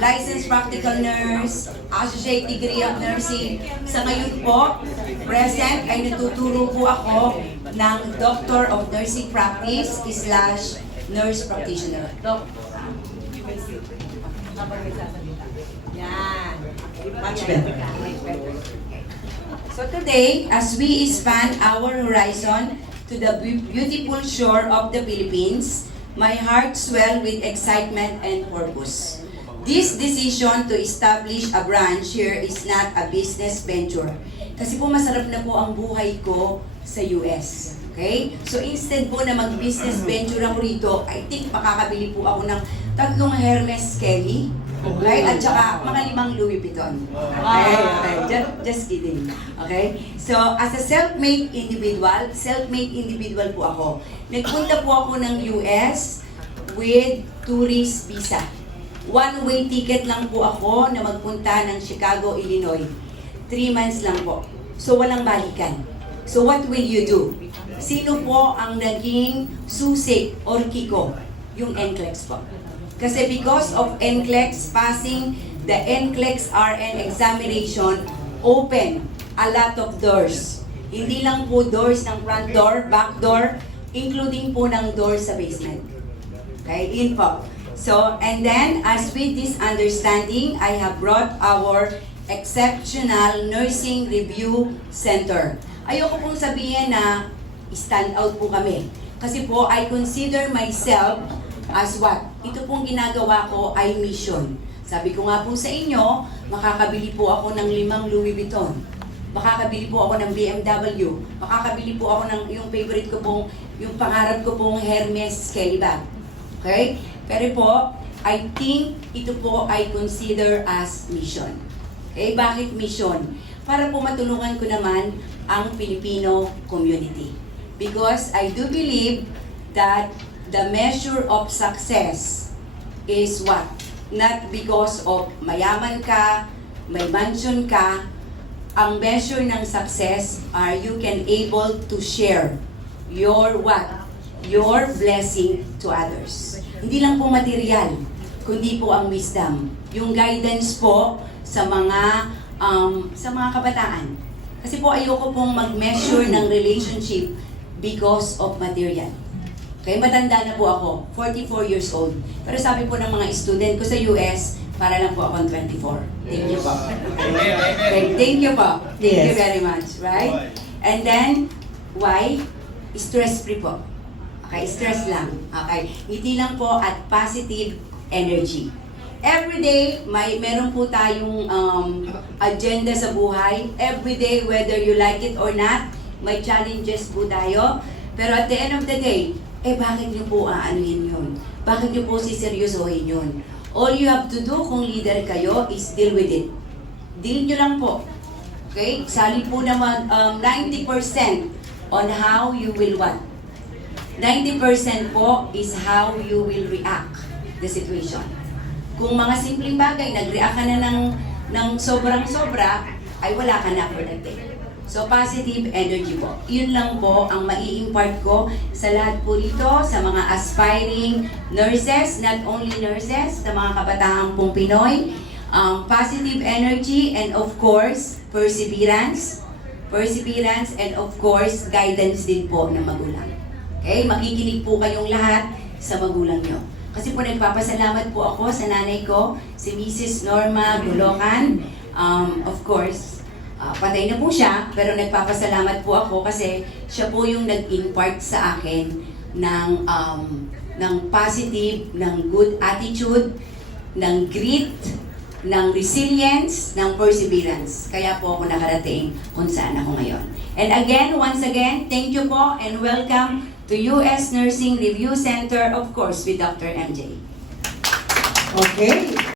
licensed practical nurse, associate degree of nursing. Sa ngayon po, present ay natuturo po ako ng Doctor of Nursing Practice / Nurse Practitioner. Doc, you may sit. Habang nagsasalita. Yan. Much better. So today, as we expand our horizon to the beautiful shore of the Philippines, my heart swells with excitement and purpose. This decision to establish a branch here is not a business venture. Kasi po masarap na po ang buhay ko sa US. Okay? So instead po na mag-business venture ako rito, I think makakabili po ako ng 3 Hermes Kelly, okay? At saka mga 5 Louis Vuitton. Okay? Okay. Just kidding. Okay? So as a self-made individual po ako. Nagpunta po ako ng US with tourist visa. One-way ticket lang po ako na magpunta ng Chicago, Illinois. 3 months lang po. So walang balikan. So what will you do? Sino po ang naging susi or kiko? Yung NCLEX po. Kasi because of NCLEX, passing the NCLEX RN examination open a lot of doors. Hindi lang po doors ng front door, back door, including po ng door sa basement. Okay, yun po. So, and then, as with this understanding, I have brought our Exceptional Nursing Review Center. Ayoko pong sabihin na stand out po kami. Kasi po, I consider myself as what? Ito pong ginagawa ko ay mission. Sabi ko nga po sa inyo, makakabili po ako ng 5 Louis Vuitton. Makakabili po ako ng BMW. Makakabili po ako ng yung favorite ko pong, yung pangarap ko pong Hermes Kelly bag. Okay? Pero po, I think ito po ay consider as mission. Okay? Bakit mission? Para po matulungan ko naman ang Filipino community. Because I do believe that the measure of success is what? Not because of mayaman ka, may mansion ka. Ang measure ng success are you can able to share your what? Your blessing to others. Hindi lang po material, kundi po ang wisdom. Yung guidance po sa mga kabataan. Kasi po ayoko pong mag-measure ng relationship because of material. Okay, matanda na po ako, 44 years old. Pero sabi po ng mga student ko sa US, para lang po akong 24. Thank you po. Thank you po. Thank you very much, right? And then, why? Stress-free po. Okay, stress lang. Okay, ngiti lang po at positive energy. Every day, meron po tayong agenda sa buhay. Every day, whether you like it or not, may challenges po tayo. Pero at the end of the day, bakit niyo po aanuhin yun? Bakit niyo po siseryosohin yun? All you have to do kung leader kayo is deal with it. Deal nyo lang po. Okay? Sali po naman 90% on how you will what? 90% po is how you will react the situation. Kung mga simpleng bagay, nag-react ka na ng sobrang-sobra, ay wala ka na for that day. So, positive energy po. Yun lang po ang mai-impart ko sa lahat po rito, sa mga aspiring nurses, not only nurses, sa mga kabataan pong Pinoy. Positive energy and of course, perseverance, and of course, guidance din po ng magulang. Okay? Makikinig po kayong lahat sa magulang nyo. Kasi po nagpapasalamat po ako sa nanay ko, si Mrs. Norma Gulocan. Of course, patay na po siya, pero nagpapasalamat po ako kasi siya po yung nag-impart sa akin ng positive, ng good attitude, ng grit, ng resilience, ng perseverance. Kaya po ako nakarating kung saan ako ngayon. And again, once again, thank you po and welcome to US Nursing Review Center, of course, with Dr. MJ. Okay.